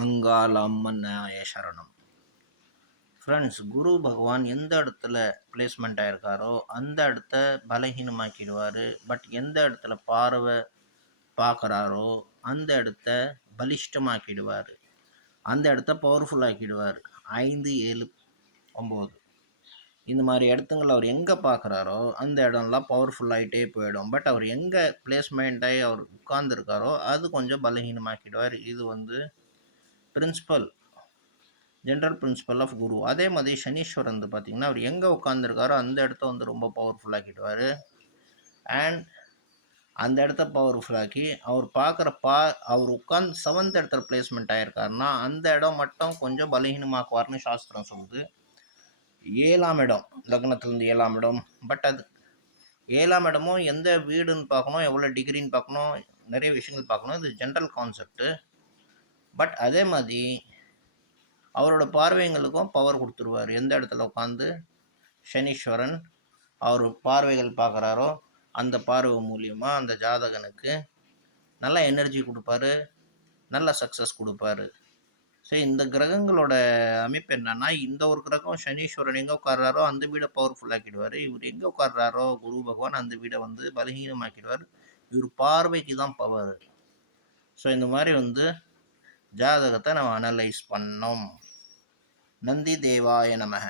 அங்காளம்மனாய சரணம். ஃப்ரெண்ட்ஸ், குரு பகவான் எந்த இடத்துல பிளேஸ்மெண்ட் ஆயிருக்காரோ அந்த இடத்த பலகீனமாக்கிடுவார். பட் எந்த இடத்துல பார்வை பார்க்குறாரோ அந்த இடத்த பலிஷ்டமாக்கிடுவார். அந்த இடத்த பவர்ஃபுல் ஆக்கிடுவார். 5, 7, 9 இந்த மாதிரி இடத்துங்களை அவர் எங்கே பார்க்குறாரோ அந்த இடம்லாம் பவர்ஃபுல் ஆகிட்டே போயிடும். பட் அவர் எங்கே பிளேஸ்மெண்ட் ஆகி அவர் உட்கார்ந்துருக்காரோ அது கொஞ்சம் பலகீனமாக்கிடுவார். இது பிரின்சிபல், ஜென்ரல் பிரின்சிபல் ஆஃப் குரு. அதே மாதிரி சனீஸ்வரன் பார்த்தீங்கன்னா அவர் எங்கே உட்காந்துருக்காரோ அந்த இடத்த ரொம்ப பவர்ஃபுல்லாக்கிடுவார். அண்ட் அந்த இடத்த பவர்ஃபுல்லாக்கி அவர் பார்க்குற அவர் உட்காந்து 7th இடத்துல பிளேஸ்மெண்ட் ஆகிருக்காருன்னா அந்த இடம் மட்டும் கொஞ்சம் பலகீனமாக்குவார்னு சாஸ்திரம் சொல்லுது. 7ஆம் இடம், லக்னத்துலேருந்து 7ஆம் இடம். பட் அது 7ஆம் இடமும் எந்த வீடுன்னு பார்க்கணும், எவ்வளோ டிகிரின்னு பார்க்கணும், நிறைய விஷயங்கள் பார்க்கணும். இது ஜென்ரல் கான்செப்ட்டு. பட் அதே மாதிரி அவரோட பார்வைங்களுக்கும் பவர் கொடுத்துருவார். எந்த இடத்துல உட்காந்து சனீஸ்வரன் அவர் பார்வைகள் பார்க்குறாரோ அந்த பார்வை மூலியமாக அந்த ஜாதகனுக்கு நல்ல எனர்ஜி கொடுப்பாரு, நல்ல சக்ஸஸ் கொடுப்பாரு. ஸோ இந்த கிரகங்களோட அமைப்பு என்னன்னா, இந்த ஒரு கிரகம் சனீஸ்வரன் எங்கே உட்கார்றாரோ அந்த வீடை பவர்ஃபுல்லாக்கிடுவார். இவர் எங்கே உட்கார்றாரோ குரு பகவான் அந்த வீடை பலகீனமாக்கிடுவார். இவர் பார்வைக்கு தான் பவர். ஸோ இந்த மாதிரி ஜாதகத்தை நம்ம அனலைஸ் பண்ணோம். நந்தி தேவாய நமக.